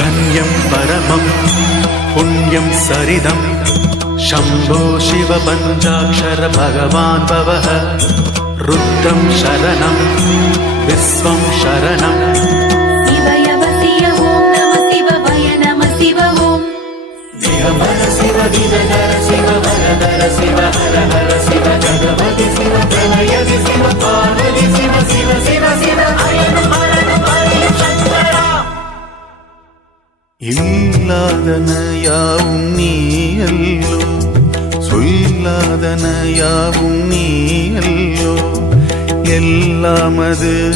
धन्यं परमं पुण्यं सरिदं शम्भो शिव पञ्चाक्षर भगवान् भवः रुद्रं शरणं विश्वं शरणम् ஹர சிவ ஹர ஹர சிவ ஜகவதி சிவ பிரளயதி சிவ பார்வதி சிவ சிவ சிவ சிவ இல்லாதன யாவும் நீ அல்லோ. எல்லாமது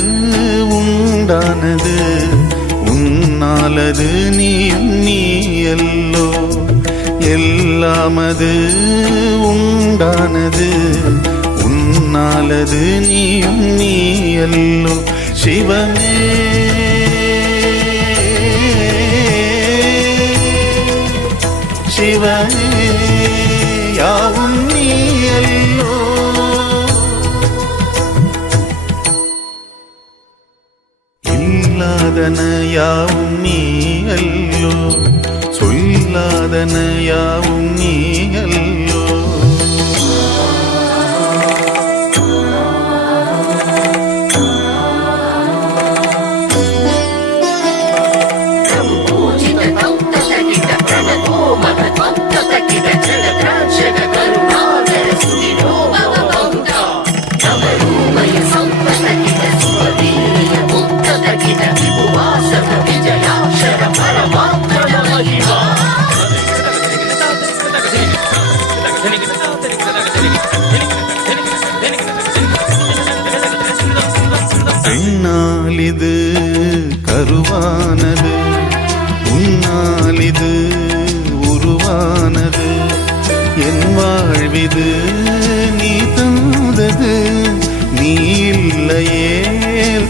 உண்டானது. உன்னாலது நீ நீ எல்லாமது உண்டானது. உன்னாலது நீயும் நீ அல்லோ சிவமே. சிவமே. யாவும் நீ அல்லோ இல்லாதன யாவும் நீ அல்லோ சொல்லாதன யாவும் நீ அல்லோ பெண்ணால் கருவானது உன்னால் இது உருவானது. என் வாழ்விது நீ தந்தது. நீ இல்லையே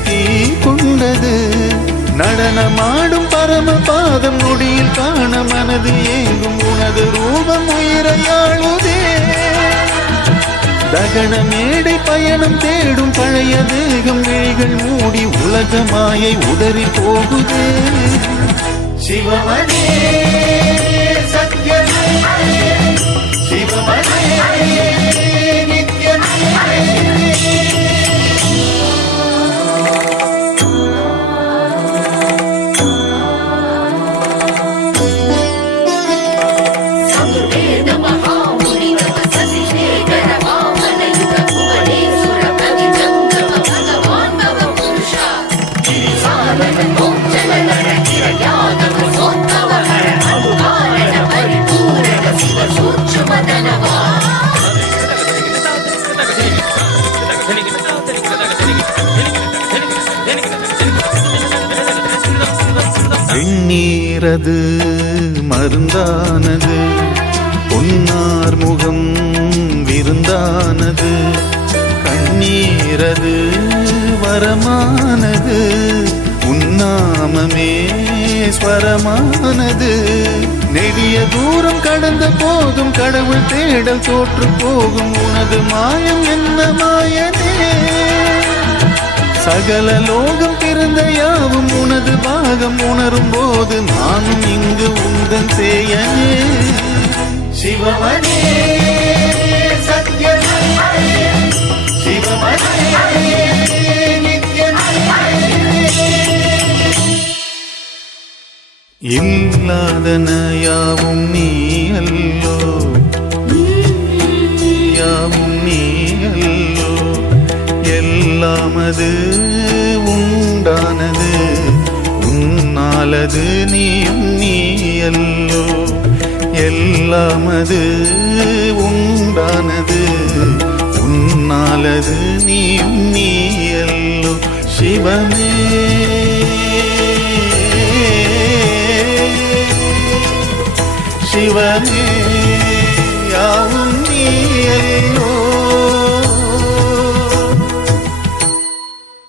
தீ கொண்டது. நடனமாடும் பரம பாதம் நொடியில் காண மனது ஏங்கும் உனது ரூபம் உயிரையாளுதே. தகன மேடை பயணம் தேடும் பழைய தேகம் விழிகள் மூடி உலக மாயை உதறி போகுது. சிவமணி சத்யமே. சிவமணி வெண்ணீரது மருந்தானது. பொன்னார் முகம் விருந்தானது. கண்ணீரது வரமானது. உன்னாமமே ஸ்வரமானது. நெடிய தூரம் கடந்த போதும் கடவுள் தேடல் தோற்று போகும். உனது மாயம் என்ன மாயன்? சகல லோகம் பிறந்த யாவும் உனது பாகம் உணரும் போது நானும் இங்கு உந்தன் சேயனே. சிவமணி இல்லாதன யாவும் நீ அல்லோ. உன்னானது உண்டானது. உன்னாலது நீயும் நீயல்லோ. எல்லாமது உண்டானது. உன்னாலது நீயும் நீயல்லோ. சிவமே. சிவமே யாவும் நீயல்லோ.